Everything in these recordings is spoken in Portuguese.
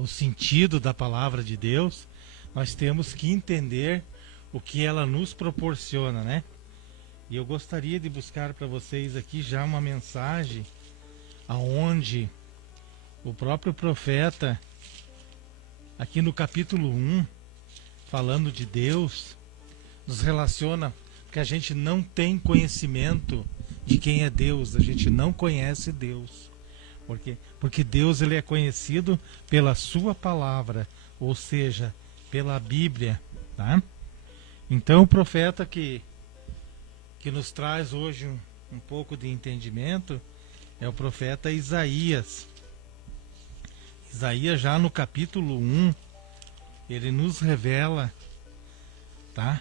o sentido da palavra de Deus, nós temos que entender o que ela nos proporciona, né? E eu gostaria de buscar para vocês aqui já uma mensagem aonde o próprio profeta, aqui no capítulo 1, falando de Deus, nos relaciona que a gente não tem conhecimento de quem é Deus, a gente não conhece Deus. Por quê? Porque Deus, ele é conhecido pela sua palavra, ou seja, pela Bíblia, tá? Então o profeta que nos traz hoje um pouco de entendimento é o profeta Isaías. Isaías, já no capítulo 1, ele nos revela, tá,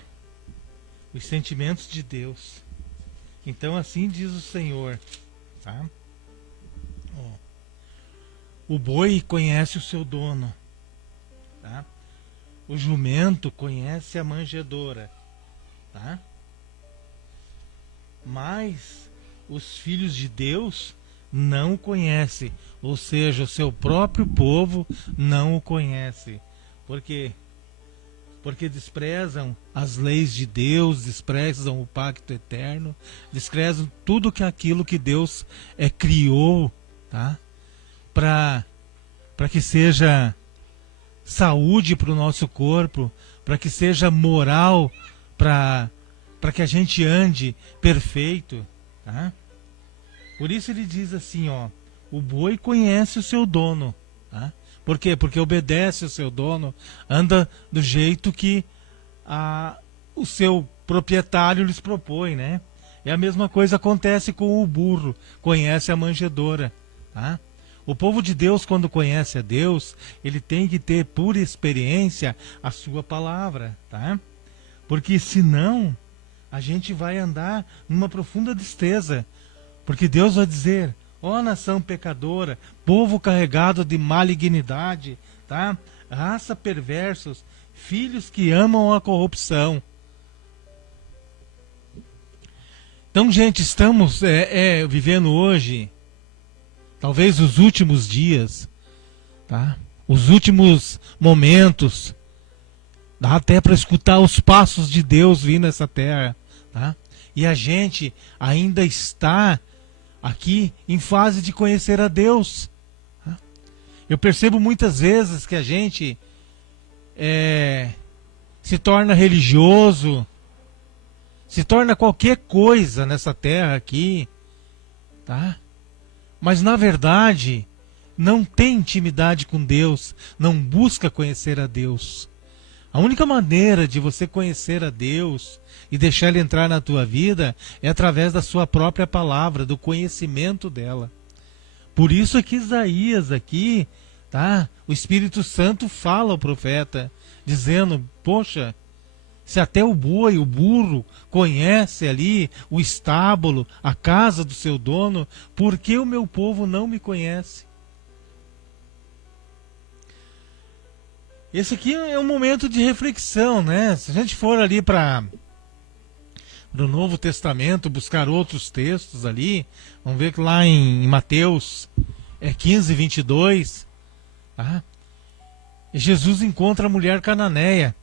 os sentimentos de Deus. Então assim diz o Senhor, tá? O boi conhece o seu dono, tá? O jumento conhece a manjedoura, tá? Mas os filhos de Deus não o conhecem, ou seja, o seu próprio povo não o conhece. Por quê? Porque desprezam as leis de Deus, desprezam o pacto eterno, desprezam tudo aquilo que Deus criou, tá? Para que seja saúde para o nosso corpo, para que seja moral, para que a gente ande perfeito, tá? Por isso ele diz assim, ó, o boi conhece o seu dono, tá? Por quê? Porque obedece ao seu dono, anda do jeito que o seu proprietário lhes propõe, né? E a mesma coisa acontece com o burro, conhece a manjedoura, tá? O povo de Deus, quando conhece a Deus, ele tem que ter por experiência a sua palavra, tá? Porque senão a gente vai andar numa profunda tristeza, porque Deus vai dizer: ó nação pecadora, povo carregado de malignidade, tá? Raça perversos, filhos que amam a corrupção. Então, gente, estamos vivendo hoje, talvez os últimos dias, tá? Os últimos momentos, dá até para escutar os passos de Deus vindo nessa terra, tá? E a gente ainda está aqui em fase de conhecer a Deus. Tá? Eu percebo muitas vezes que a gente se torna religioso, se torna qualquer coisa nessa terra aqui, tá? Mas na verdade não tem intimidade com Deus, não busca conhecer a Deus. A única maneira de você conhecer a Deus e deixar Ele entrar na tua vida é através da sua própria palavra, do conhecimento dela. Por isso é que Isaías aqui, tá? O Espírito Santo fala ao profeta, dizendo: poxa, se até o boi, o burro, conhece ali o estábulo, a casa do seu dono, por que o meu povo não me conhece? Esse aqui é um momento de reflexão, né? Se a gente for ali para o Novo Testamento, buscar outros textos ali, vamos ver que lá em Mateus 15, 22, tá? Jesus encontra a mulher cananeia.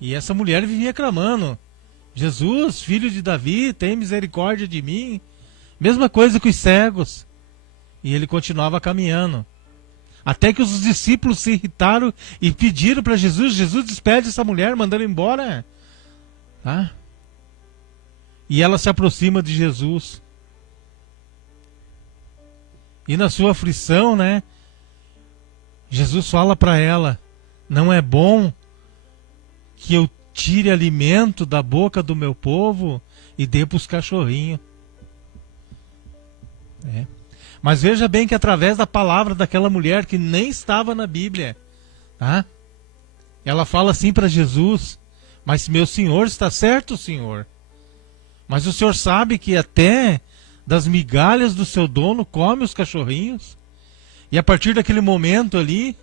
E essa mulher vivia clamando: Jesus, filho de Davi, tem misericórdia de mim. Mesma coisa que os cegos. E ele continuava caminhando. Até que os discípulos se irritaram e pediram para Jesus: Jesus, despede essa mulher, mandando embora. Tá? E ela se aproxima de Jesus. E na sua aflição, né? Jesus fala para ela: não é bom que eu tire alimento da boca do meu povo e dê para os cachorrinhos. Mas veja bem que através da palavra daquela mulher que nem estava na Bíblia, tá? Ela fala assim para Jesus: mas meu senhor, está certo, senhor? Mas o senhor sabe que até das migalhas do seu dono come os cachorrinhos? E a partir daquele momento ali,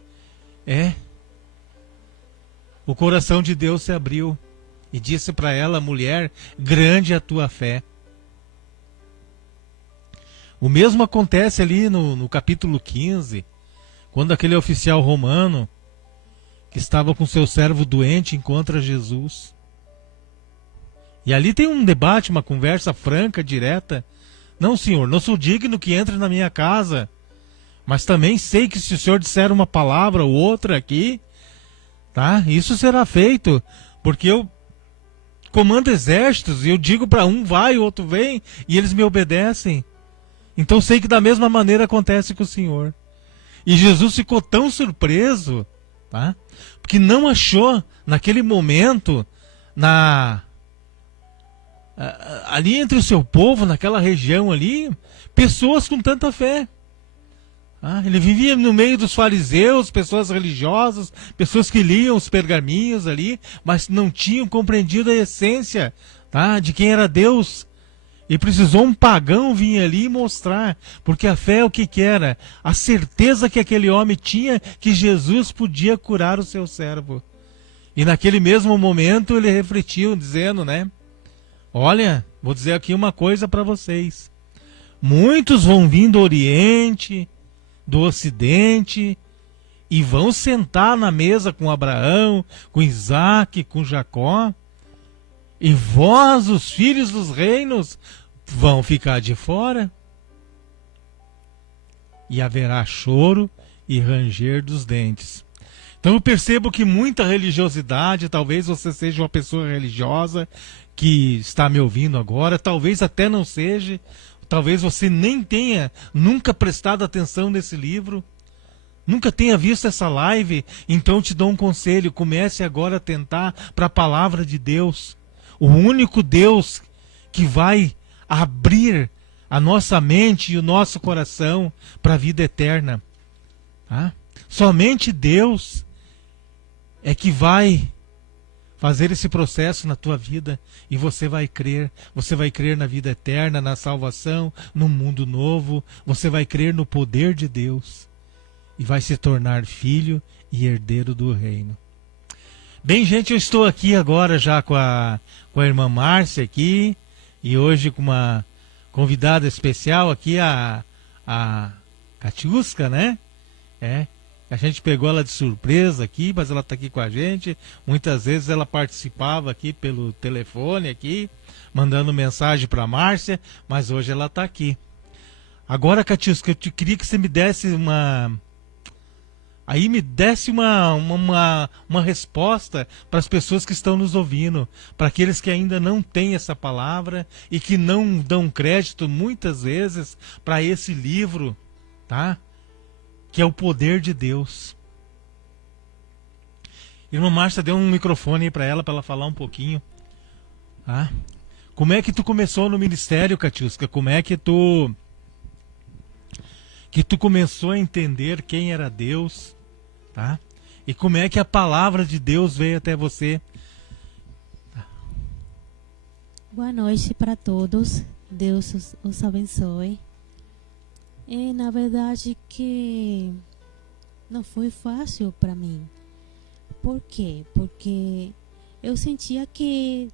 o coração de Deus se abriu e disse para ela: mulher, grande é a tua fé. O mesmo acontece ali no capítulo 15, quando aquele oficial romano que estava com seu servo doente encontra Jesus. E ali tem um debate, uma conversa franca, direta. Não, senhor, não sou digno que entre na minha casa, mas também sei que se o senhor disser uma palavra ou outra aqui, tá? Isso será feito, porque eu comando exércitos e eu digo para um vai, o outro vem, e eles me obedecem. Então sei que da mesma maneira acontece com o Senhor. E Jesus ficou tão surpreso, tá? Porque não achou naquele momento ali entre o seu povo, naquela região ali, pessoas com tanta fé. Ele vivia no meio dos fariseus, pessoas religiosas, pessoas que liam os pergaminhos ali, mas não tinham compreendido a essência, tá, de quem era Deus. E precisou um pagão vir ali e mostrar, porque a fé é o que era? A certeza que aquele homem tinha que Jesus podia curar o seu servo. E naquele mesmo momento ele refletiu, dizendo, né? Olha, vou dizer aqui uma coisa para vocês. Muitos vão vir do Oriente, do Ocidente, e vão sentar na mesa com Abraão, com Isaac, com Jacó. E vós, os filhos dos reinos, vão ficar de fora. E haverá choro e ranger dos dentes. Então eu percebo que muita religiosidade, talvez você seja uma pessoa religiosa que está me ouvindo agora, talvez até não seja, talvez você nem tenha nunca prestado atenção nesse livro, nunca tenha visto essa live, então te dou um conselho, comece agora a tentar para a palavra de Deus. O único Deus que vai abrir a nossa mente e o nosso coração para a vida eterna. Tá? Somente Deus é que vai fazer esse processo na tua vida e você vai crer na vida eterna, na salvação, no mundo novo, você vai crer no poder de Deus e vai se tornar filho e herdeiro do reino. Bem, gente, eu estou aqui agora já com a irmã Márcia aqui, e hoje com uma convidada especial aqui, a Katiuska, né? A gente pegou ela de surpresa aqui, mas ela está aqui com a gente. Muitas vezes ela participava aqui pelo telefone aqui, mandando mensagem para a Márcia, mas hoje ela está aqui. Agora, Katiuska, eu queria que você me desse uma resposta para as pessoas que estão nos ouvindo, para aqueles que ainda não têm essa palavra e que não dão crédito muitas vezes para esse livro, tá? Que é o poder de Deus. Irmã Márcia, deu um microfone aí para ela falar um pouquinho. Tá? Como é que tu começou no ministério, Katiuska? Como é que tu começou a entender quem era Deus, tá? E como é que a palavra de Deus veio até você? Boa noite para todos. Deus os abençoe. Na verdade que não foi fácil para mim. Por quê? Porque eu sentia que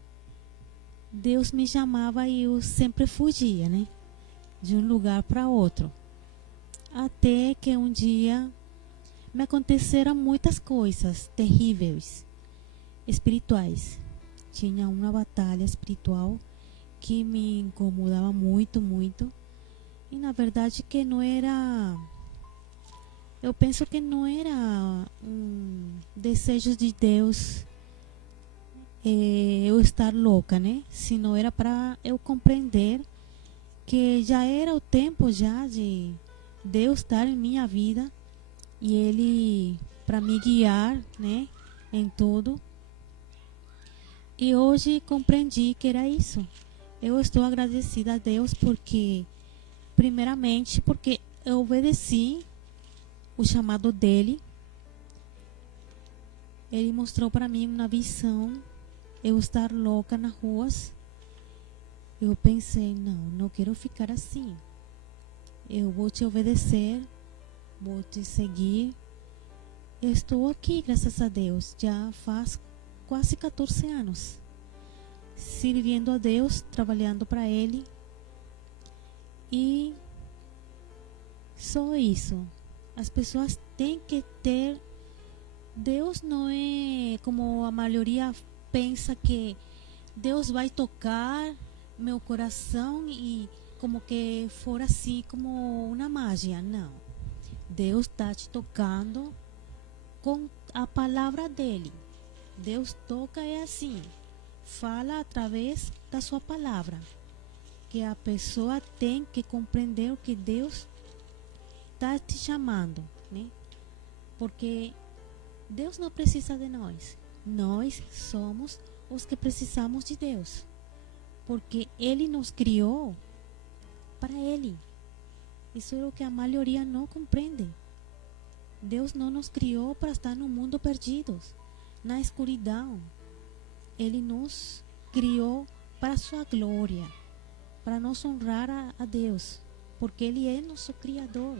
Deus me chamava e eu sempre fugia, né? De um lugar para outro. Até que um dia me aconteceram muitas coisas terríveis, espirituais. Tinha uma batalha espiritual que me incomodava muito, muito. E na verdade que não era... Eu penso que não era um desejo de Deus eu estar louca, né? Senão era para eu compreender que já era o tempo já de Deus estar em minha vida e Ele para me guiar, né, em tudo. E hoje compreendi que era isso. Eu estou agradecida a Deus porque, primeiramente, porque eu obedeci o chamado dele. Ele mostrou para mim uma visão, eu estar louca nas ruas. Eu pensei, não quero ficar assim. Eu vou te obedecer, vou te seguir. Eu estou aqui, graças a Deus, já faz quase 14 anos, servindo a Deus, trabalhando para Ele. E Só isso. As pessoas têm que ter. Deus não é como a maioria pensa que Deus vai tocar meu coração e como que for assim como uma magia. Não. Deus está te tocando com a palavra dele. Deus toca é assim. Fala através da sua palavra. Que a pessoa tem que compreender o que Deus está te chamando, né? Porque Deus não precisa de nós. Nós somos os que precisamos de Deus. Porque Ele nos criou para Ele. Isso é o que a maioria não compreende. Deus não nos criou para estar no mundo perdidos, na escuridão. Ele nos criou para a sua glória, para nos honrar a Deus, porque Ele é nosso Criador.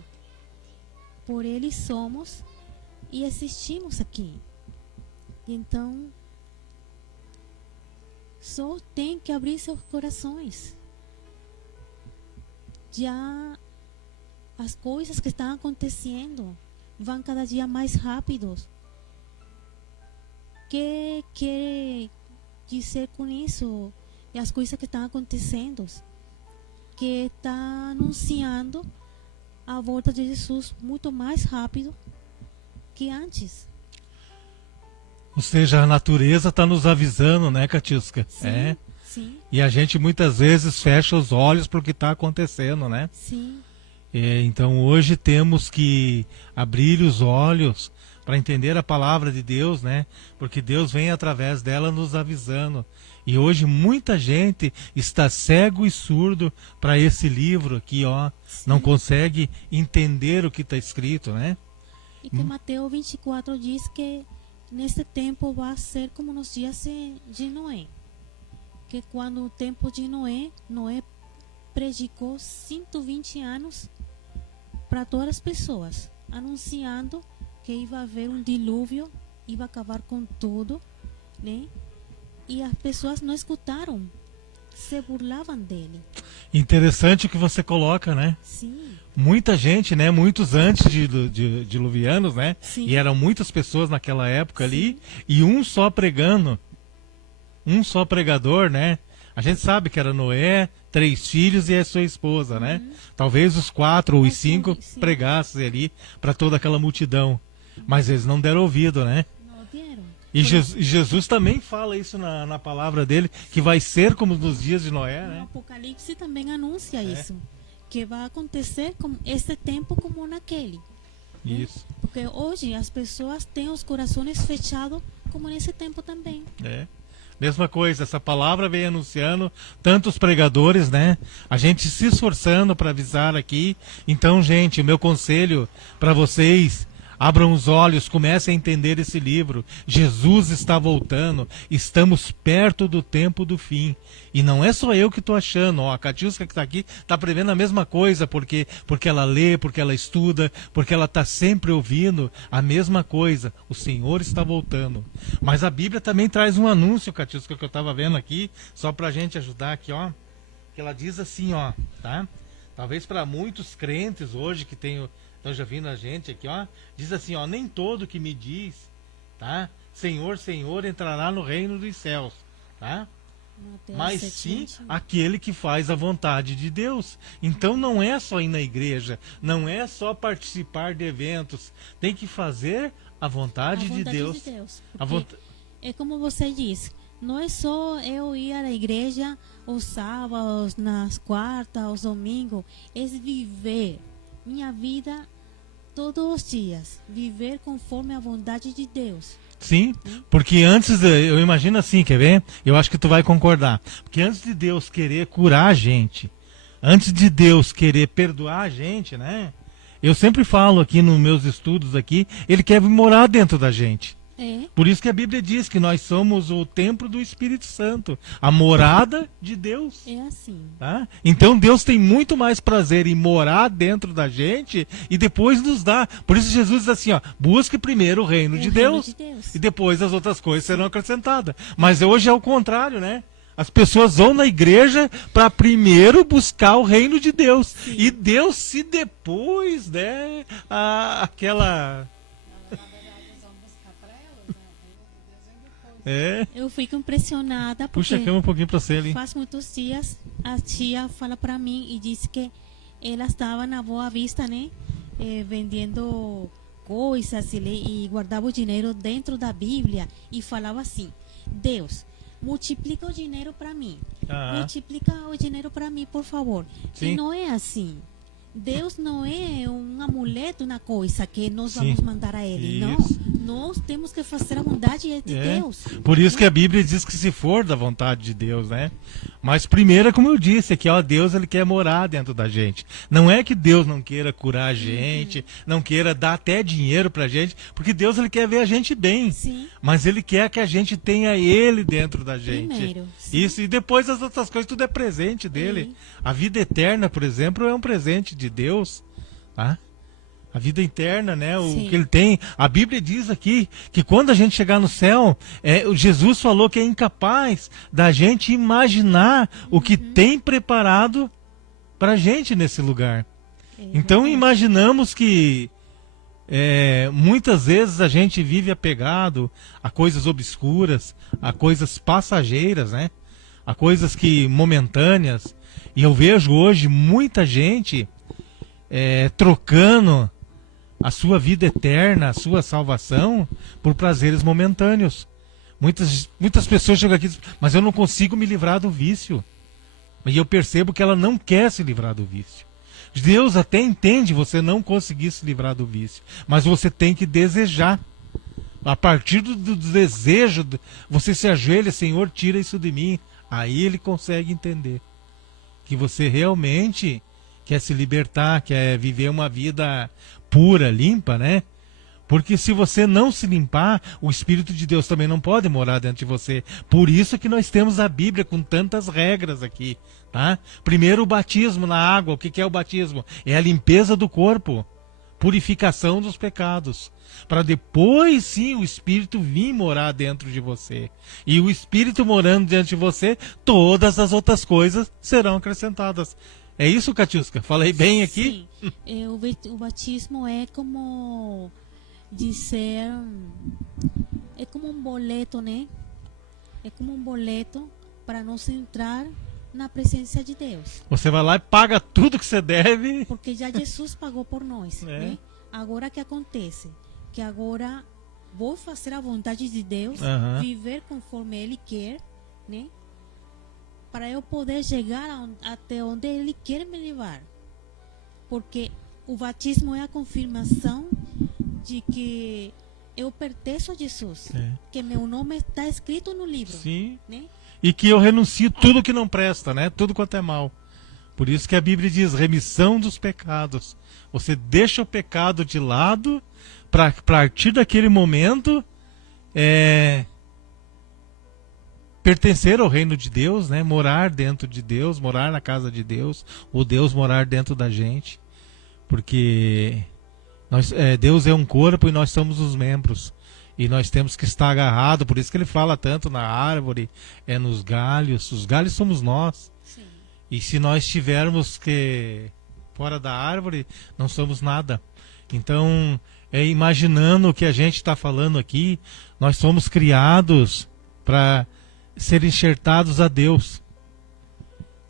Por Ele somos e existimos aqui. Então, só tem que abrir seus corações. Já as coisas que estão acontecendo vão cada dia mais rápidos. Que quer dizer com isso? E as coisas que estão acontecendo, que está anunciando a volta de Jesus muito mais rápido que antes. Ou seja, a natureza está nos avisando, né, Catiusca? Sim, sim. E a gente muitas vezes fecha os olhos para o que está acontecendo, né? Sim. Então hoje temos que abrir os olhos para entender a palavra de Deus, né? Porque Deus vem através dela nos avisando. E hoje muita gente está cego e surdo para esse livro aqui, ó. Sim. Não consegue entender o que está escrito, né? E que Mateus 24 diz que nesse tempo vai ser como nos dias de Noé. Que quando o tempo de Noé predicou 120 anos para todas as pessoas, anunciando que ia haver um dilúvio, ia acabar com tudo, né? E as pessoas não escutaram, se burlavam dele. Interessante o que você coloca, né? Sim. Muita gente, né? Muitos antes de diluvianos, né? Sim. E eram muitas pessoas naquela época ali, e um só pregando, um só pregador, né? A gente sabe que era Noé, 3 filhos e a sua esposa, né? Talvez os 4 ou os 5 pregassem ali para toda aquela multidão. Mas eles não deram ouvido, né? Não deram. E Jesus também fala isso na palavra dele, que vai ser como nos dias de Noé, O né? Apocalipse também anuncia isso. Que vai acontecer com esse tempo como naquele. Isso. Porque hoje as pessoas têm os corações fechados como nesse tempo também. É. Mesma coisa, essa palavra vem anunciando tantos pregadores, né? A gente se esforçando para avisar aqui. Então, gente, o meu conselho para vocês: abram os olhos, comecem a entender esse livro. Jesus está voltando, estamos perto do tempo do fim. E não é só eu que estou achando, ó, a Catiusca que está aqui está prevendo a mesma coisa, porque ela lê, porque ela estuda, porque ela está sempre ouvindo a mesma coisa. O Senhor está voltando. Mas a Bíblia também traz um anúncio, Catiusca, que eu estava vendo aqui, só para a gente ajudar aqui, ó. Que ela diz assim, ó, tá? Talvez para muitos crentes hoje que estão já vindo a gente aqui, ó, diz assim, ó: nem todo que me diz, tá? Senhor, Senhor, entrará no reino dos céus, tá? Mas sim aquele que faz a vontade de Deus. Então não é só ir na igreja, não é só participar de eventos, tem que fazer a vontade de Deus. É como você disse, não é só eu ir à igreja os sábados, nas quartas, os domingos, é viver minha vida todos os dias, viver conforme a vontade de Deus. Sim, porque eu imagino assim, quer ver? Eu acho que tu vai concordar. Porque antes de Deus querer curar a gente, antes de Deus querer perdoar a gente, né? Eu sempre falo aqui nos meus estudos aqui, Ele quer morar dentro da gente. Por isso que a Bíblia diz que nós somos o templo do Espírito Santo, a morada de Deus. É assim. Tá? Então Deus tem muito mais prazer em morar dentro da gente e depois nos dar. Por isso Jesus diz assim, ó: busque primeiro o reino de Deus e depois as outras coisas serão acrescentadas. Mas hoje é o contrário, né? As pessoas vão na igreja para primeiro buscar o reino de Deus. Sim. E Deus, se depois, né, aquela... É. Eu fico impressionada Puxa a porque cama um pouquinho para você ali. faz muitos dias a tia fala para mim e diz que ela estava na Boa Vista, né? Vendendo coisas e guardava o dinheiro dentro da Bíblia e falava assim: Deus, multiplica o dinheiro para mim. Multiplica o dinheiro para mim, por favor. Sim. E não é assim. Deus não é um amuleto, uma coisa que nós Sim. vamos mandar a Ele. Isso. Não. Nós temos que fazer a vontade de Deus. Por isso que a Bíblia diz que se for da vontade de Deus, né? Mas primeiro, como eu disse, é que ó, Deus ele quer morar dentro da gente. Não é que Deus não queira curar a gente, não queira dar até dinheiro pra gente, porque Deus ele quer ver a gente bem. Sim. Mas ele quer que a gente tenha ele dentro da gente. Primeiro, sim. Isso, e depois as outras coisas, tudo é presente dele. Sim. A vida eterna, por exemplo, é um presente de Deus, tá? A vida eterna, né? O Sim. que ele tem. A Bíblia diz aqui que quando a gente chegar no céu, o Jesus falou que é incapaz da gente imaginar o que tem preparado pra gente nesse lugar. Então imaginamos que muitas vezes a gente vive apegado a coisas obscuras, a coisas passageiras, né? A coisas que momentâneas. E eu vejo hoje muita gente trocando a sua vida eterna, a sua salvação, por prazeres momentâneos. Muitas pessoas chegam aqui e dizem, mas eu não consigo me livrar do vício. E eu percebo que ela não quer se livrar do vício. Deus até entende você não conseguir se livrar do vício, mas você tem que desejar. A partir do desejo, você se ajoelha, Senhor, tira isso de mim. Aí ele consegue entender que você realmente quer se libertar, quer viver uma vida pura, limpa, né? Porque se você não se limpar, o Espírito de Deus também não pode morar dentro de você. Por isso que nós temos a Bíblia com tantas regras aqui, tá? Primeiro o batismo na água. O que é o batismo? É a limpeza do corpo, purificação dos pecados, para depois sim o Espírito vir morar dentro de você. E o Espírito morando dentro de você, todas as outras coisas serão acrescentadas. É isso, Catiusca? Falei bem aqui? Sim. O batismo é como dizer, é como um boleto, né? É como um boleto para nós entrar na presença de Deus. Você vai lá e paga tudo que você deve. Porque já Jesus pagou por nós, né? Agora o que acontece? Que agora vou fazer a vontade de Deus, viver conforme Ele quer, né? Para eu poder chegar até onde Ele quer me levar. Porque o batismo é a confirmação de que eu pertenço a Jesus. Que meu nome está escrito no livro. Sim. Né? E que eu renuncio tudo que não presta, né? Tudo quanto é mal. Por isso que a Bíblia diz remissão dos pecados. Você deixa o pecado de lado para a partir daquele momento pertencer ao reino de Deus, né? Morar dentro de Deus, morar na casa de Deus, ou Deus morar dentro da gente. Porque Deus é um corpo e nós somos os membros. E nós temos que estar agarrados, por isso que ele fala tanto na árvore, nos galhos. Os galhos somos nós. Sim. E se nós estivermos fora da árvore, não somos nada. Então, imaginando o que a gente está falando aqui, nós somos criados para ser enxertados a Deus.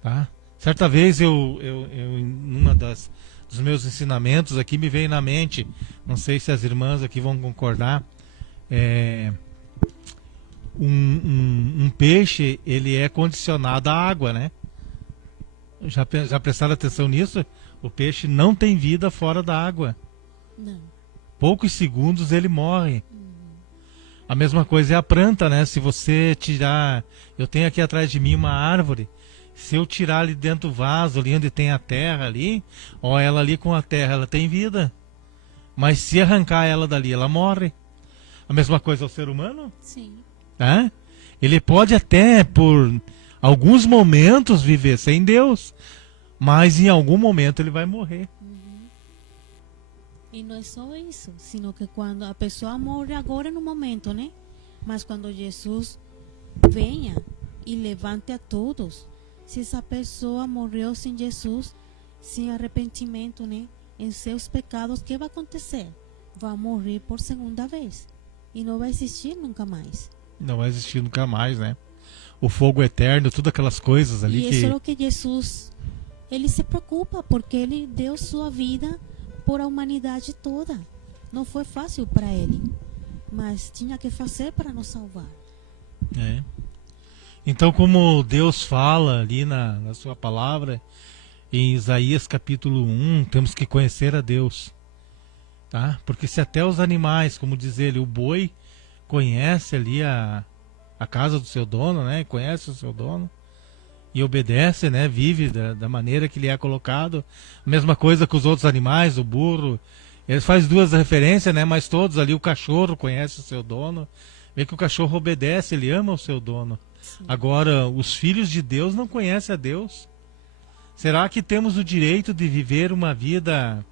Tá? Certa vez numa dos meus ensinamentos aqui me veio na mente, não sei se as irmãs aqui vão concordar, um peixe, ele é condicionado à água, né? Já prestaram atenção nisso? O peixe não tem vida fora da água. Não. Poucos segundos ele morre. A mesma coisa é a planta, né? Se você tirar... Eu tenho aqui atrás de mim uma árvore. Se eu tirar ali dentro do vaso, ali onde tem a terra ali, ela ali com a terra, ela tem vida. Mas se arrancar ela dali, ela morre. A mesma coisa é o ser humano? Sim. Tá? Ele pode até, por alguns momentos, viver sem Deus. Mas em algum momento ele vai morrer. E não é só isso, sino que quando a pessoa morre agora no momento, né? Mas quando Jesus venha, e levante a todos. Se essa pessoa morreu sem Jesus, sem arrependimento, né, em seus pecados, o que vai acontecer? Vai morrer por segunda vez e não vai existir nunca mais. Não vai existir nunca mais, né? O fogo eterno, todas aquelas coisas ali e que... isso é o que Jesus, ele se preocupa, porque ele deu sua vida por a humanidade toda. Não foi fácil para ele, mas tinha que fazer para nos salvar. É. Então, como Deus fala ali na sua palavra, em Isaías capítulo 1, temos que conhecer a Deus, tá? Porque se até os animais, como diz ele, o boi conhece ali a casa do seu dono, né? Conhece o seu dono e obedece, né? Vive da maneira que lhe é colocado. A mesma coisa com os outros animais, o burro. Ele faz duas referências, né? Mas todos ali, o cachorro conhece o seu dono. Vê que o cachorro obedece, ele ama o seu dono. Sim. Agora, os filhos de Deus não conhecem a Deus. Será que temos o direito de viver uma vida,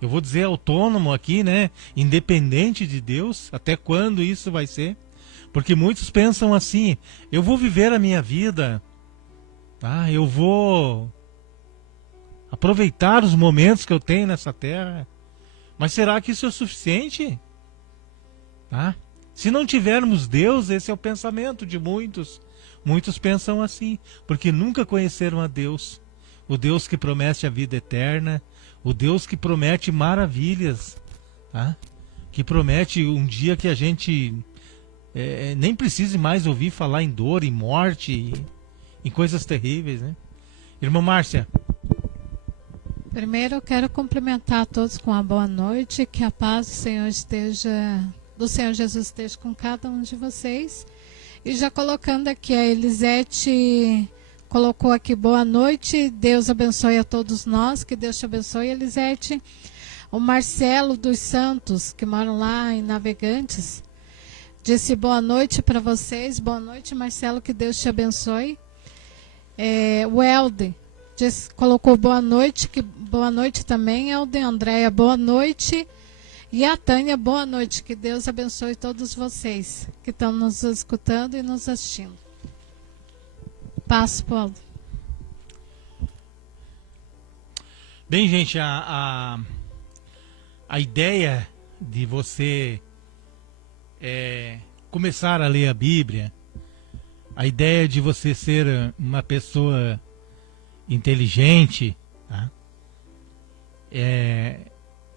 eu vou dizer autônomo aqui, né? Independente de Deus? Até quando isso vai ser? Porque muitos pensam assim, eu vou viver a minha vida, tá? Eu vou aproveitar os momentos que eu tenho nessa terra. Mas será que isso é suficiente? Tá? Se não tivermos Deus, esse é o pensamento de muitos. Muitos pensam assim, porque nunca conheceram a Deus. O Deus que promete a vida eterna, o Deus que promete maravilhas, tá? Que promete um dia que a gente nem precise mais ouvir falar em dor, em morte, em coisas terríveis, né? Irmã Márcia. Primeiro eu quero cumprimentar a todos com uma boa noite, que a paz do Senhor Jesus esteja com cada um de vocês. E já colocando aqui, a Elisete colocou aqui boa noite, Deus abençoe a todos nós, que Deus te abençoe, Elisete. O Marcelo dos Santos, que moram lá em Navegantes, disse boa noite para vocês. Boa noite, Marcelo, que Deus te abençoe. O Helder colocou boa noite, que boa noite também, Helder. Andréia, boa noite. E a Tânia, boa noite, que Deus abençoe todos vocês que estão nos escutando e nos assistindo. Passo, Paulo. Bem, gente, a ideia de você começar a ler a Bíblia, a ideia de você ser uma pessoa inteligente, tá?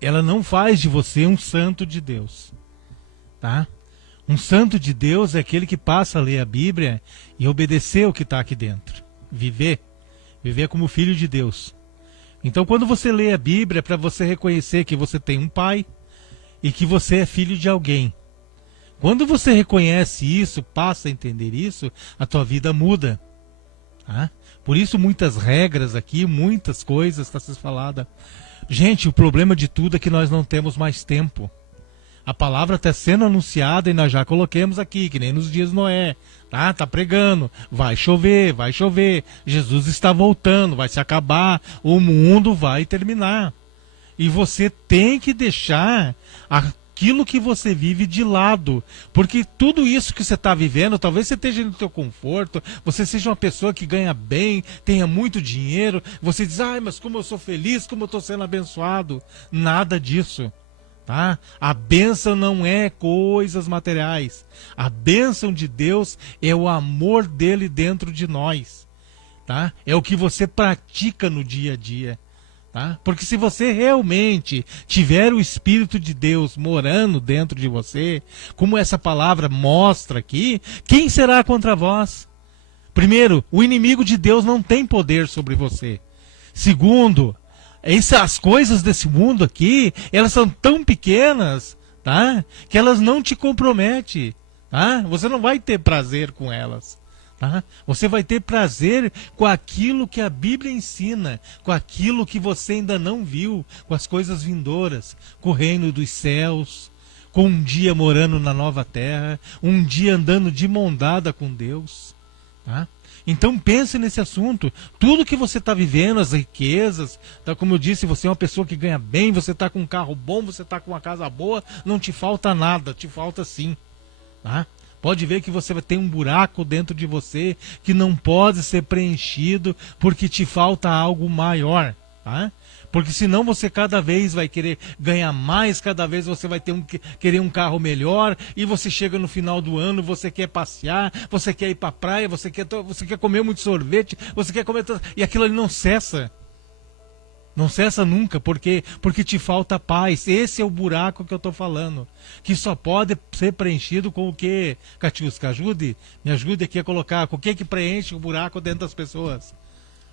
Ela não faz de você um santo de Deus, tá? Um santo de Deus é aquele que passa a ler a Bíblia e obedecer o que está aqui dentro, viver como filho de Deus. Então, quando você lê a Bíblia, é para você reconhecer que você tem um pai e que você é filho de alguém. Quando você reconhece isso, passa a entender isso, a tua vida muda, tá? Por isso muitas regras aqui, muitas coisas está sendo falada. Gente, o problema de tudo é que nós não temos mais tempo. A palavra está sendo anunciada e nós já coloquemos aqui, que nem nos dias de Noé. Tá pregando, vai chover, Jesus está voltando, vai se acabar, o mundo vai terminar. E você tem que deixar aquilo que você vive de lado, porque tudo isso que você está vivendo, talvez você esteja no seu conforto, você seja uma pessoa que ganha bem, tenha muito dinheiro, você diz, mas como eu sou feliz, como eu estou sendo abençoado. Nada disso, tá? A bênção não é coisas materiais, a bênção de Deus é o amor dele dentro de nós, tá? É o que você pratica no dia a dia. Tá? Porque se você realmente tiver o Espírito de Deus morando dentro de você, como essa palavra mostra aqui, quem será contra vós? Primeiro, o inimigo de Deus não tem poder sobre você. Segundo, as coisas desse mundo aqui, elas são tão pequenas, tá? Que elas não te comprometem. Tá? Você não vai ter prazer com elas. Tá? Você vai ter prazer com aquilo que a Bíblia ensina, com aquilo que você ainda não viu, com as coisas vindouras, com o reino dos céus, com um dia morando na nova terra, um dia andando de mão dada com Deus. Tá? Então pense nesse assunto. Tudo que você está vivendo, as riquezas, tá? Como eu disse, você é uma pessoa que ganha bem, você está com um carro bom, você está com uma casa boa, não te falta nada, te falta sim. Tá? Pode ver que você vai ter um buraco dentro de você que não pode ser preenchido porque te falta algo maior, tá? Porque senão você cada vez vai querer ganhar mais, cada vez você vai ter querer um carro melhor, e você chega no final do ano, você quer passear, você quer ir pra praia, você quer comer muito sorvete, você quer comer... E aquilo ali não cessa. Não cessa nunca, porque te falta paz. Esse é o buraco que eu estou falando. Que só pode ser preenchido com o que, Catiusca? Me ajude aqui a colocar. Com o que preenche o buraco dentro das pessoas?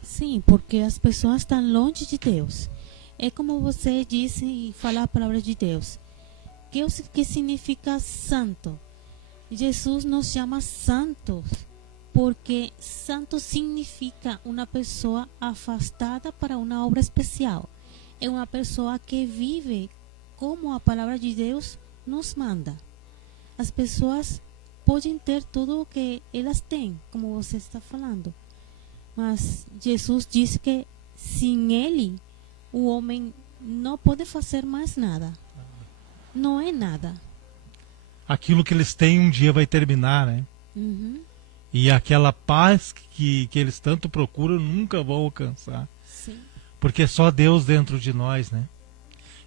Sim, porque as pessoas estão longe de Deus. É como você disse e falar a palavra de Deus. Que significa santo? Jesus nos chama santos, porque santo significa uma pessoa afastada para uma obra especial. É uma pessoa que vive como a palavra de Deus nos manda. As pessoas podem ter tudo o que elas têm, como você está falando. Mas Jesus disse que sem Ele, o homem não pode fazer mais nada. Não é nada. Aquilo que eles têm um dia vai terminar, né? Uhum. E aquela paz que eles tanto procuram nunca vão alcançar. Sim. Porque é só Deus dentro de nós, né?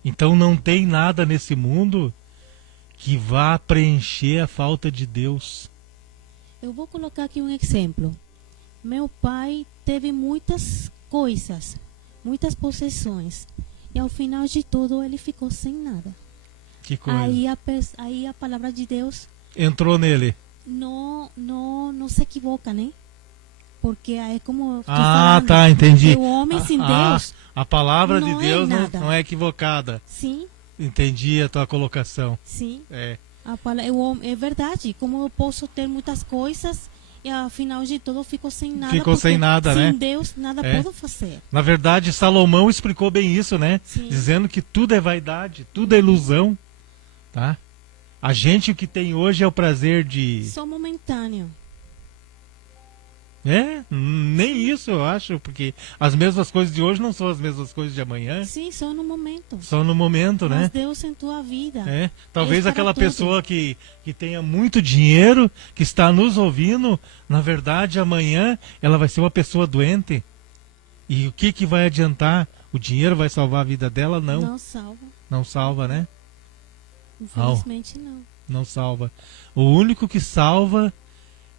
Então não tem nada nesse mundo que vá preencher a falta de Deus. Eu vou colocar aqui um exemplo. Meu pai teve muitas coisas, muitas possessões. E ao final de tudo ele ficou sem nada. Que coisa. Aí a palavra de Deus entrou nele. não se equivoca, né? Porque é como eu estou Ah, falando, tá, entendi. o homem sem Deus A palavra de não é Deus nada. não é equivocada. sim, Entendi a tua colocação. sim. É. É verdade. Como eu posso ter muitas coisas e ao final de tudo eu fico sem nada. Ficou sem porque nada, sem né? Deus nada É. posso fazer. Na verdade, Salomão explicou bem isso, né? Sim. Dizendo que tudo é vaidade, tudo é ilusão, tá? A gente o que tem hoje é o prazer de... Só momentâneo. Nem isso eu acho, porque as mesmas coisas de hoje não são as mesmas coisas de amanhã. Sim, só no momento. Só no momento, Mas né? Deus em tua vida. Talvez para aquela tudo. pessoa que tenha muito dinheiro, que está nos ouvindo, na verdade amanhã ela vai ser uma pessoa doente. E o que vai adiantar? O dinheiro vai salvar a vida dela? Não. Não salva. Não salva, né? Infelizmente não. Não salva. O único que salva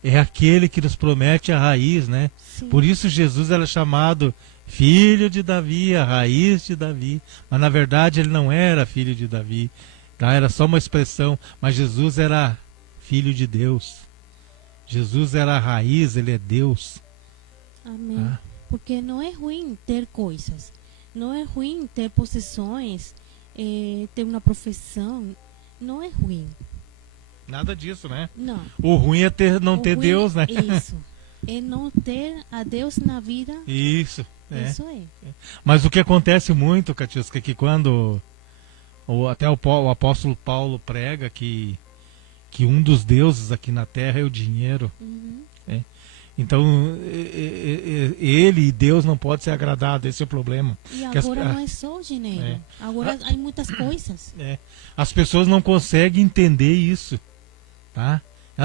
é aquele que nos promete a raiz, né? Sim. Por isso Jesus era chamado filho de Davi, a raiz de Davi. Mas na verdade ele não era filho de Davi, tá? Era só uma expressão. Mas Jesus era filho de Deus. Jesus era a raiz, ele é Deus. Amém. Ah. Porque não é ruim ter coisas. Não é ruim ter possessões, ter uma profissão. Não é ruim. Nada disso, né? Não. O ruim é não O ter ruim Deus, né? Isso. É não ter a Deus na vida. Isso. É. Isso é. Mas o que acontece muito, Catiusca, é que quando até o apóstolo Paulo prega que um dos deuses aqui na terra é o dinheiro. Uhum. Então ele e Deus não pode ser agradado, esse é o problema. E Que agora não é só o dinheiro. Agora há muitas coisas. As pessoas não conseguem entender isso, tá?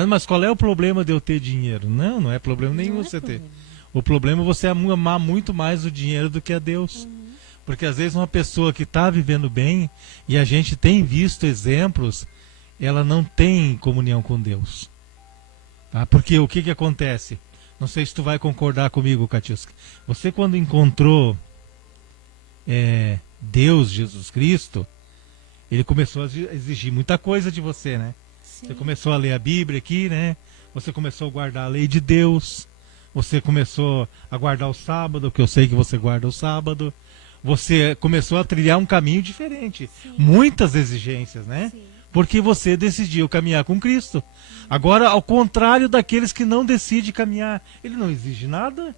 Mas qual é o problema de eu ter dinheiro? Não é problema nenhum Não é você ter. problema. O problema é você amar muito mais o dinheiro do que a Deus. Uhum. Porque às vezes uma pessoa que está vivendo bem, e a gente tem visto exemplos, ela não tem comunhão com Deus. Tá? Porque o que acontece? Não sei se tu vai concordar comigo, Catiusca. Você quando encontrou Deus, Jesus Cristo, ele começou a exigir muita coisa de você, né? Sim. Você começou a ler a Bíblia aqui, né? Você começou a guardar a lei de Deus. Você começou a guardar o sábado, que eu sei que você guarda o sábado. Você começou a trilhar um caminho diferente. Sim. Muitas exigências, né? Sim. Porque você decidiu caminhar com Cristo. Agora, ao contrário daqueles que não decidem caminhar, ele não exige nada.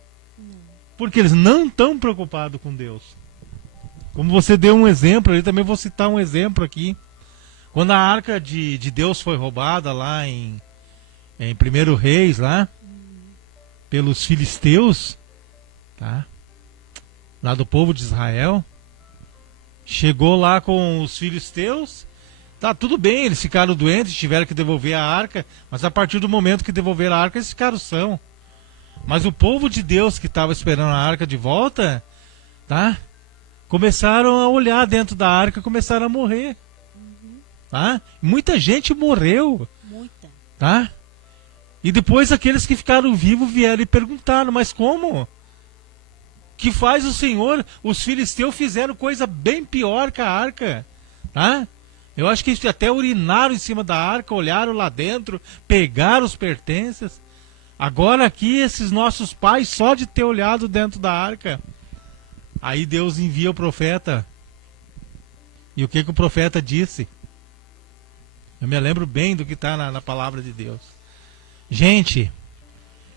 Porque eles não estão preocupados com Deus. Como você deu um exemplo, eu também vou citar um exemplo aqui. Quando a arca de Deus foi roubada lá em 1 Reis, lá, pelos filisteus, tá? Lá do povo de Israel, chegou lá com os filisteus, Tá, tudo bem, eles ficaram doentes, tiveram que devolver a arca, mas a partir do momento que devolveram a arca, eles ficaram são. Mas o povo de Deus que estava esperando a arca de volta, tá? Começaram a olhar dentro da arca, começaram a morrer. Tá? Muita gente morreu. Muita. Tá? E depois aqueles que ficaram vivos vieram e perguntaram, mas como? Que faz o Senhor? Os filisteus fizeram coisa bem pior que a arca. Tá? Eu acho que eles até urinaram em cima da arca, olharam lá dentro, pegaram os pertences. Agora aqui, esses nossos pais, só de ter olhado dentro da arca. Aí Deus envia o profeta. E o que o profeta disse? Eu me lembro bem do que está na palavra de Deus. Gente,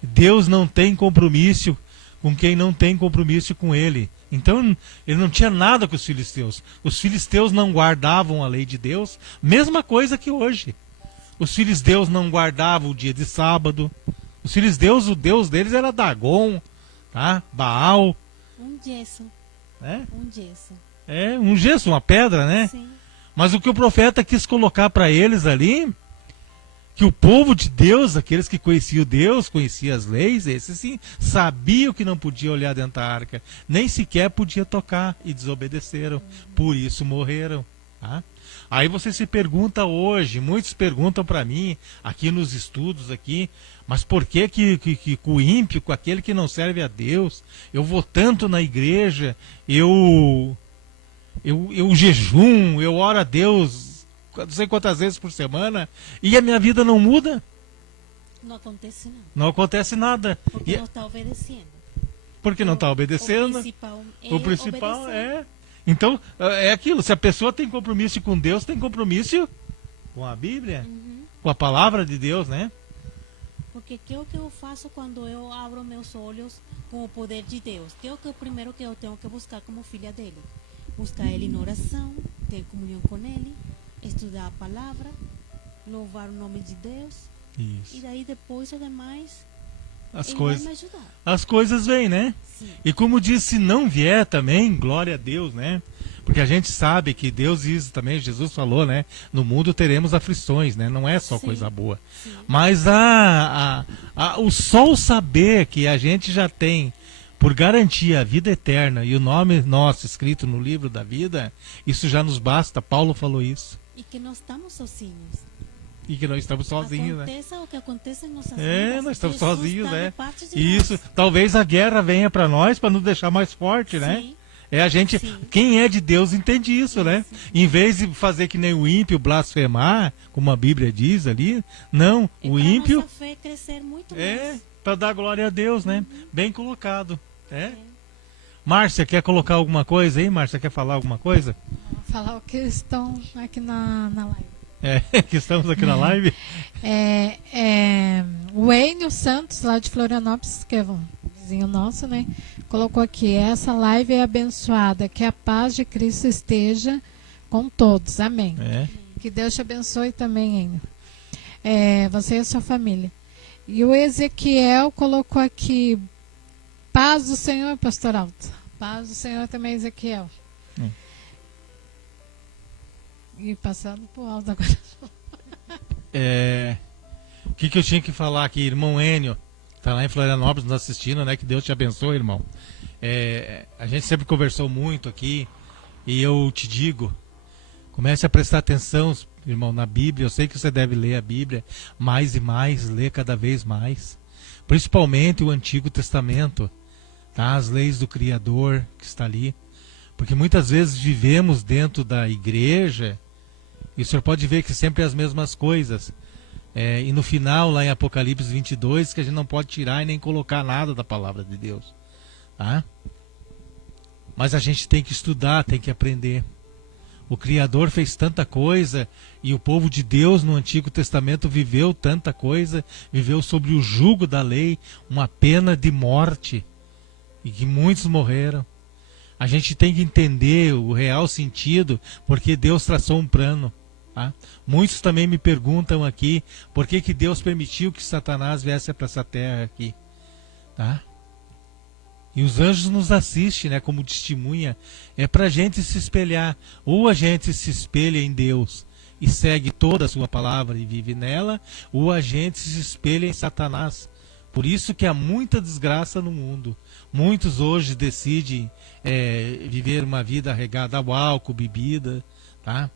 Deus não tem compromisso com quem não tem compromisso com Ele. Então, ele não tinha nada com os filisteus. Os filisteus não guardavam a lei de Deus. Mesma coisa que hoje. Os filisteus não guardavam o dia de sábado. Os filisteus, o Deus deles era Dagon, tá? Baal. Um gesso. É? Um gesso. É, um gesso, uma pedra, né? Sim. Mas o que o profeta quis colocar para eles ali, que o povo de Deus, aqueles que conheciam Deus, conheciam as leis, esses sim, sabiam que não podia olhar dentro da arca, nem sequer podia tocar, e desobedeceram, por isso morreram. Tá? Aí você se pergunta hoje, muitos perguntam para mim, aqui nos estudos aqui, mas por que com o ímpio, com aquele que não serve a Deus, eu vou tanto na igreja, eu jejum, eu oro a Deus não sei quantas vezes por semana e a minha vida não muda? Não acontece nada. Não acontece nada. Porque não está obedecendo. Porque não está obedecendo. O principal obedecer. é. Então, é aquilo. Se a pessoa tem compromisso com Deus, tem compromisso com a Bíblia, com a palavra de Deus, né? Porque que é o que eu faço quando eu abro meus olhos com o poder de Deus? Que é o primeiro que eu tenho que buscar como filha dele? Buscar ele em oração, ter comunhão com ele, estudar a palavra, louvar o nome de Deus. Isso. E daí depois o demais As ele coisas, vai me ajudar. as coisas vêm, né? Sim. E como diz, se não vier também, glória a Deus, né? Porque a gente sabe que Deus diz também, Jesus falou, né? No mundo teremos aflições, né? Não é só Sim. coisa boa. Sim. Mas o só o saber que a gente já tem por garantia a vida eterna e o nome nosso escrito no livro da vida, isso já nos basta. Paulo falou isso. E que não estamos sozinhos. E que nós estamos sozinhos, né? Aconteça o que acontece em nossas É, vidas. nós estamos Jesus sozinhos, está né? de parte de Isso, nós. talvez a guerra venha para nós para nos deixar mais forte, né? Sim. É a gente, Sim. quem é de Deus entende isso, né? Em vez de fazer que nem o ímpio blasfemar, como a Bíblia diz ali, não, E o para ímpio nossa fé crescer muito é mais. para dar glória a Deus, né? Bem colocado, é. Márcia, quer colocar alguma coisa aí? Márcia, quer falar alguma coisa? Vou falar o que estão aqui na live. É, que estamos aqui na live. O Enio Santos, lá de Florianópolis, que é um vizinho nosso, né? Colocou aqui: essa live é abençoada, que a paz de Cristo esteja com todos. Amém. É. Que Deus te abençoe também, Enio. Você e a sua família. E o Ezequiel colocou aqui: paz do Senhor, Pastor Alto. Paz do Senhor também, Ezequiel. E passando por alto agora. O que eu tinha que falar aqui, irmão Enio? Tá lá em Florianópolis nos assistindo, né? Que Deus te abençoe, irmão. A gente sempre conversou muito aqui e eu te digo, comece a prestar atenção, irmão, na Bíblia. Eu sei que você deve ler a Bíblia mais e mais, ler cada vez mais. Principalmente o Antigo Testamento, tá? As leis do Criador que está ali. Porque muitas vezes vivemos dentro da igreja e o senhor pode ver que sempre é as mesmas coisas. E no final, lá em Apocalipse 22, que a gente não pode tirar e nem colocar nada da palavra de Deus. Tá? Mas a gente tem que estudar, tem que aprender. O Criador fez tanta coisa e o povo de Deus no Antigo Testamento viveu tanta coisa, viveu sobre o jugo da lei, uma pena de morte, e que muitos morreram. A gente tem que entender o real sentido, porque Deus traçou um plano. Tá? Muitos também me perguntam aqui, por que Deus permitiu que Satanás viesse para essa terra aqui? Tá? E os anjos nos assistem, né, como testemunha. É para a gente se espelhar. Ou a gente se espelha em Deus e segue toda a sua palavra e vive nela, ou a gente se espelha em Satanás. Por isso que há muita desgraça no mundo. Muitos hoje decidem viver uma vida regada ao álcool, bebida, tá?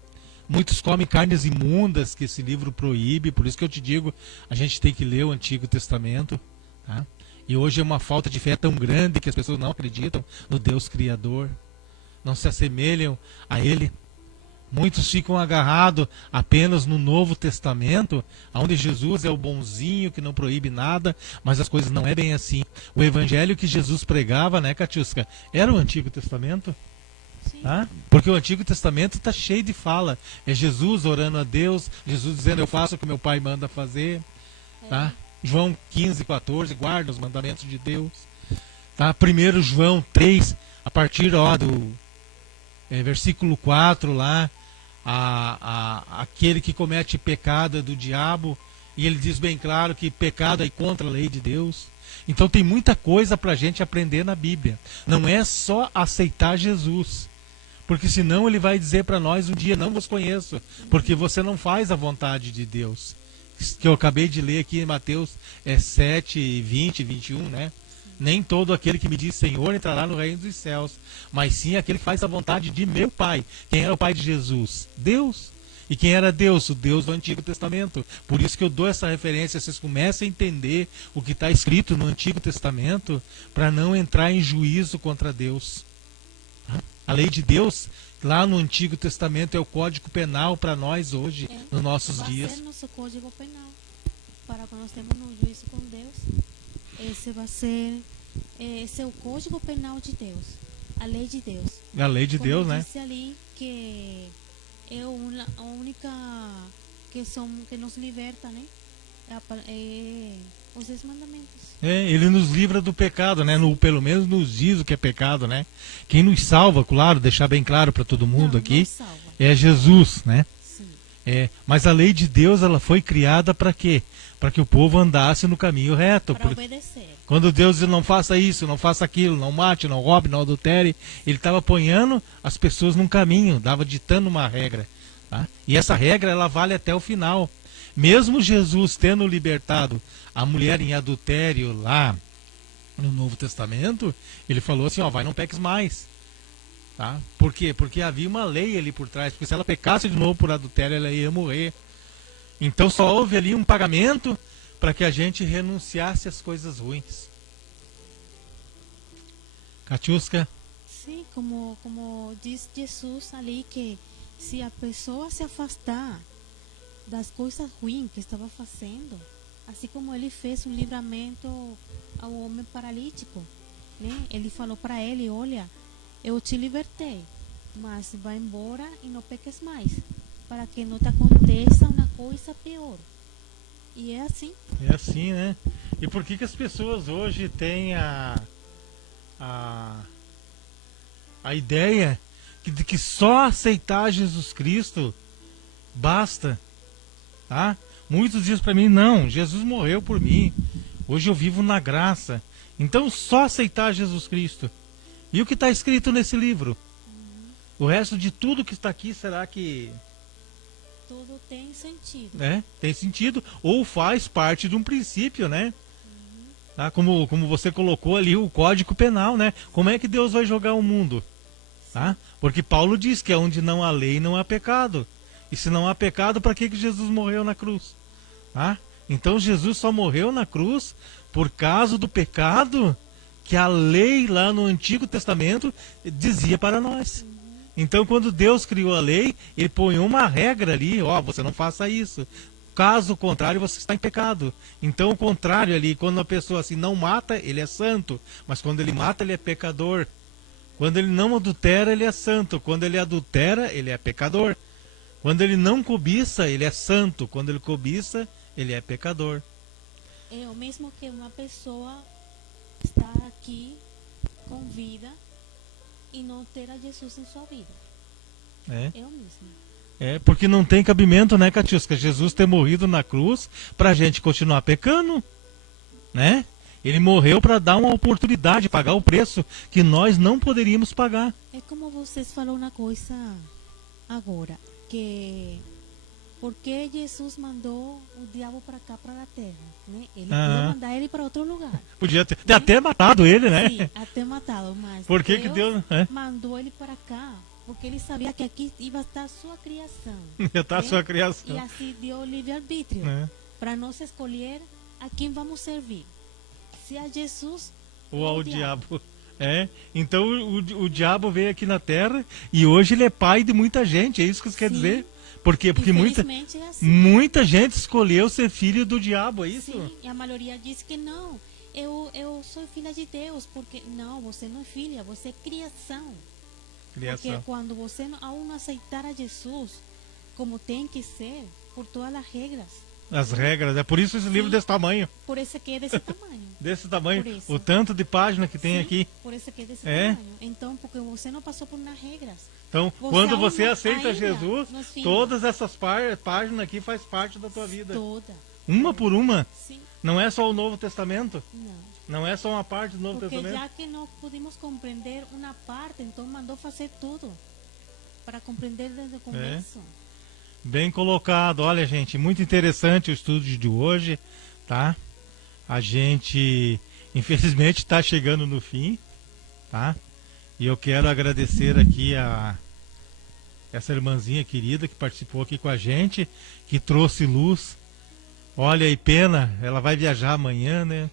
Muitos comem carnes imundas que esse livro proíbe. Por isso que eu te digo, a gente tem que ler o Antigo Testamento, tá? E hoje é uma falta de fé tão grande que as pessoas não acreditam no Deus Criador, não se assemelham a Ele. Muitos ficam agarrados apenas no Novo Testamento, onde Jesus é o bonzinho que não proíbe nada, mas as coisas não é bem assim. O evangelho que Jesus pregava, né, Catiusca, era o Antigo Testamento. Sim. Tá? Porque o Antigo Testamento está cheio de fala. É Jesus orando a Deus, Jesus dizendo: eu faço o que meu Pai manda fazer. Tá? João 15:14, guarda os mandamentos de Deus. Tá? 1 João 3, a partir do versículo 4 lá, aquele que comete pecado é do diabo, e ele diz bem claro que pecado é contra a lei de Deus. Então tem muita coisa para a gente aprender na Bíblia. Não é só aceitar Jesus, porque senão ele vai dizer para nós um dia: não vos conheço, porque você não faz a vontade de Deus. Que eu acabei de ler aqui em Mateus 7, 20, 21, né? Nem todo aquele que me diz Senhor entrará no reino dos céus, mas sim aquele que faz a vontade de meu Pai. Quem era o Pai de Jesus? Deus. E quem era Deus? O Deus do Antigo Testamento. Por isso que eu dou essa referência. Vocês comecem a entender o que está escrito no Antigo Testamento, para não entrar em juízo contra Deus. A lei de Deus, lá no Antigo Testamento, é o Código Penal para nós hoje, nos nossos dias. Vai ser nosso Código Penal. Para quando nós temos um juízo com Deus, esse vai ser esse é o Código Penal de Deus, a lei de Deus. A lei de Como Deus, né? disse ali que é a única que nos liberta, né? Os 10 mandamentos. Ele nos livra do pecado, né? Pelo menos nos diz o que é pecado, né? Quem nos salva, claro, deixar bem claro para todo mundo aqui, é Jesus, né? Sim. Mas a lei de Deus, ela foi criada para quê? Para que o povo andasse no caminho reto. Para obedecer. Quando Deus diz: não faça isso, não faça aquilo, não mate, não roube, não adultere, ele estava apoiando as pessoas num caminho, dava ditando uma regra. Tá? E essa regra, ela vale até o final. Mesmo Jesus tendo libertado a mulher em adultério lá no Novo Testamento, ele falou assim: vai, não peques mais. Tá? Por quê? Porque havia uma lei ali por trás, porque se ela pecasse de novo por adultério, ela ia morrer. Então só houve ali um pagamento para que a gente renunciasse às coisas ruins. Catiusca? Sim, como diz Jesus ali, que se a pessoa se afastar das coisas ruins que estava fazendo, assim como ele fez um livramento ao homem paralítico, né? Ele falou para ele: olha, eu te libertei, mas vai embora e não peques mais, para que não te aconteça uma coisa pior. E é assim. É assim, né? E por que as pessoas hoje têm a ideia de que só aceitar Jesus Cristo basta? Tá? Muitos dizem para mim: não, Jesus morreu por mim, hoje eu vivo na graça, então só aceitar Jesus Cristo. E o que está escrito nesse livro? O resto de tudo que está aqui, será que tudo tem sentido? Tem sentido, ou faz parte de um princípio, né? Tá? Como você colocou ali, o Código Penal, né? Como é que Deus vai jogar o mundo? Tá? Porque Paulo diz que onde não há lei, não há pecado. E se não há pecado, para que Jesus morreu na cruz? Tá? Então Jesus só morreu na cruz por causa do pecado que a lei lá no Antigo Testamento dizia para nós. Então quando Deus criou a lei, ele põe uma regra ali: você não faça isso. Caso contrário, você está em pecado. Então o contrário ali, quando uma pessoa assim não mata, ele é santo. Mas quando ele mata, ele é pecador. Quando ele não adultera, ele é santo. Quando ele adultera, ele é pecador. Quando ele não cobiça, ele é santo. Quando ele cobiça, ele é pecador. É o mesmo que uma pessoa estar aqui com vida e não ter a Jesus em sua vida. É o mesmo. Porque não tem cabimento, né, Catiusca? Jesus ter morrido na cruz para a gente continuar pecando, né? Ele morreu para dar uma oportunidade, pagar o preço que nós não poderíamos pagar. É como vocês falaram uma coisa agora, que por que Jesus mandou o diabo para cá, para a terra? Né? Ele Aham. podia mandar ele para outro lugar. Podia ter até matado ele, né? Sim, até matá-lo, mas Por que Deus mandou ele para cá? Porque ele sabia que aqui ia estar a sua criação. ia estar a né? sua E criação? assim deu livre-arbítrio Né? para nós escolher a quem vamos servir. Se a Jesus Ou ao diabo. Então o diabo veio aqui na Terra e hoje ele é pai de muita gente, é isso que isso quer Sim. dizer? Por quê? Porque Infelizmente é assim. muita gente escolheu ser filho do diabo, é isso? Sim, e a maioria diz que não. Eu sou filha de Deus, porque não, você não é filha, você é criação. Criação. Porque quando você ao não aceitar a Jesus como tem que ser, por todas as regras, As regras, é por isso esse livro Sim. desse tamanho. por isso que é desse tamanho. Desse tamanho. Por isso. O tanto de página que tem Sim, aqui. Por isso que é desse É? tamanho. Então, porque você não passou por nas regras. Então, Você quando ainda- você aceita ainda Jesus, nos filhos. todas essas páginas aqui faz parte da tua vida. Toda. Uma por uma. Sim, Não é só o Novo Testamento. não. Não é só uma parte do Novo Porque Testamento. já que não pudimos compreender uma parte, então mandou fazer tudo para compreender desde o começo. Bem colocado. Olha, gente, muito interessante o estudo de hoje, tá? A gente, infelizmente, está chegando no fim, tá? E eu quero agradecer aqui a essa irmãzinha querida que participou aqui com a gente, que trouxe luz. Olha, e pena, ela vai viajar amanhã, né?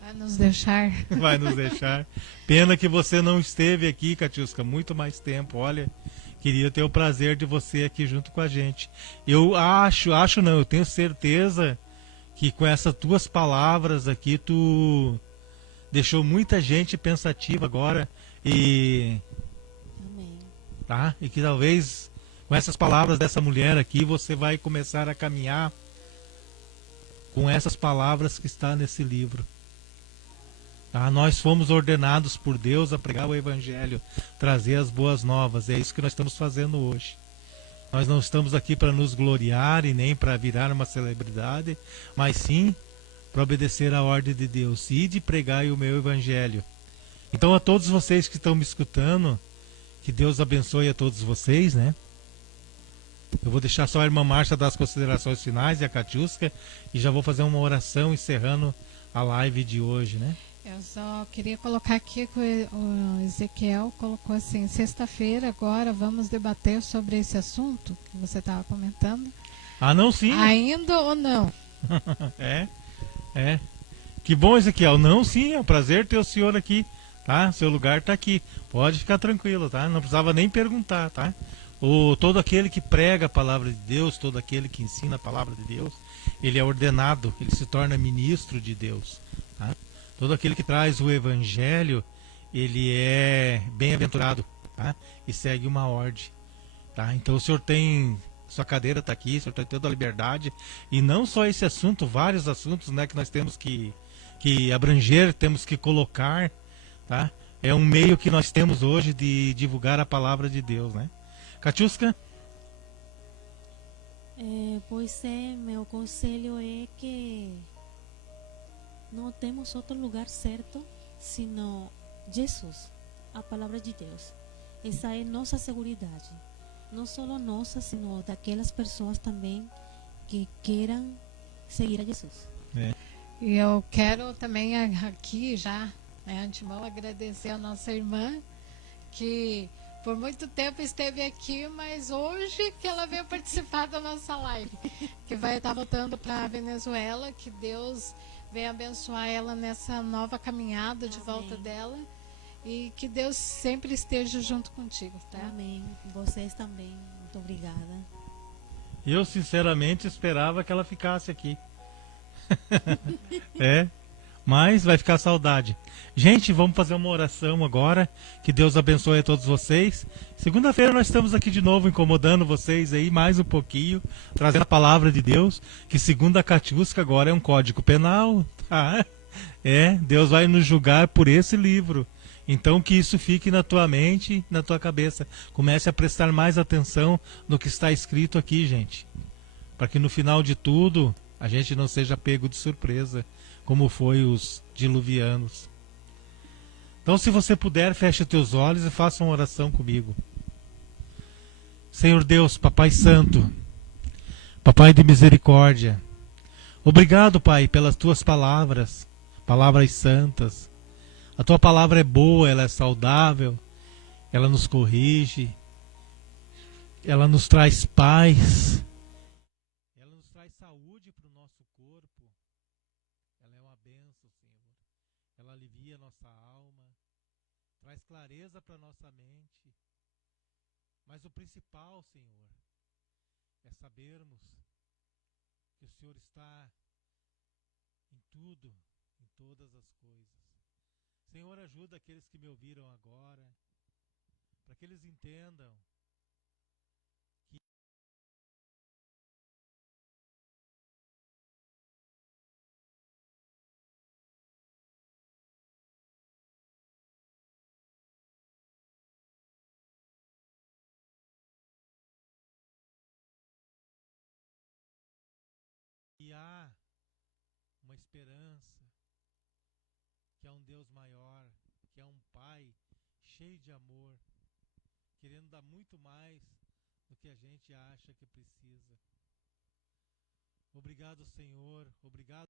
Vai nos deixar. Vai nos deixar. Pena que você não esteve aqui, Catiusca, muito mais tempo. Olha, queria ter o prazer de você aqui junto com a gente. Eu acho não, eu tenho certeza que com essas tuas palavras aqui tu deixou muita gente pensativa agora e Amém. tá? E que talvez com essas palavras dessa mulher aqui você vai começar a caminhar com essas palavras que está nesse livro. Tá? Nós fomos ordenados por Deus a pregar o Evangelho, trazer as boas novas. É isso que nós estamos fazendo hoje. Nós não estamos aqui para nos gloriar e nem para virar uma celebridade, mas sim para obedecer à ordem de Deus e de pregar o meu Evangelho. Então, a todos vocês que estão me escutando, que Deus abençoe a todos vocês, né? Eu vou deixar só a irmã Márcia dar as considerações finais e a Catiusca, e já vou fazer uma oração encerrando a live de hoje, né? Eu só queria colocar aqui que o Ezequiel colocou assim: sexta-feira agora vamos debater sobre esse assunto que você estava comentando. Ah, não, sim. Ainda ou não? É. Que bom, Ezequiel. Não, sim, é um prazer ter o senhor aqui, tá? Seu lugar tá aqui. Pode ficar tranquilo, tá? Não precisava nem perguntar, tá? Todo aquele que prega a palavra de Deus, todo aquele que ensina a palavra de Deus, ele é ordenado, ele se torna ministro de Deus, tá? Todo aquele que traz o Evangelho, ele é bem-aventurado, tá? E segue uma ordem, tá? Então o senhor tem, sua cadeira está aqui, o senhor tem toda a liberdade, e não só esse assunto, vários assuntos, né, que nós temos que abranger, temos que colocar, tá? É um meio que nós temos hoje de divulgar a palavra de Deus, né? Catiusca? Pois é, meu conselho é que não temos outro lugar certo senão Jesus, a palavra de Deus. Essa é nossa segurança, não só nossa, sino daquelas pessoas também que queiram seguir a Jesus. E eu quero também aqui já, né, antemão, agradecer a nossa irmã que por muito tempo esteve aqui, mas hoje que ela veio participar da nossa live, que vai estar voltando para a Venezuela, que Deus venha abençoar ela nessa nova caminhada de volta dela e que Deus sempre esteja junto contigo, tá? Amém. Vocês também. Muito obrigada. Eu sinceramente esperava que ela ficasse aqui. Mas vai ficar saudade. Gente, vamos fazer uma oração agora. Que Deus abençoe a todos vocês. Segunda-feira nós estamos aqui de novo incomodando vocês aí mais um pouquinho, trazendo a palavra de Deus, que segundo a Catiusca agora é um código penal, tá? Deus vai nos julgar por esse livro. Então que isso fique na tua mente, na tua cabeça. Comece a prestar mais atenção no que está escrito aqui, gente. Para que no final de tudo a gente não seja pego de surpresa, como foi os diluvianos. Então, se você puder, feche os teus olhos e faça uma oração comigo. Senhor Deus, Papai Santo, Papai de misericórdia, obrigado, Pai, pelas tuas palavras, palavras santas. A tua palavra é boa, ela é saudável, ela nos corrige, ela nos traz paz, ela nos traz saúde para o nosso corpo. Ela é uma bênção, Senhor. Ela alivia a nossa alma, traz clareza para a nossa mente. Mas o principal, Senhor, é sabermos que o Senhor está em tudo, em todas as coisas. Senhor, ajuda aqueles que me ouviram agora, para que eles entendam que há uma esperança, que há um Deus maior, que há um Pai cheio de amor, querendo dar muito mais do que a gente acha que precisa. Obrigado, Senhor. Obrigado.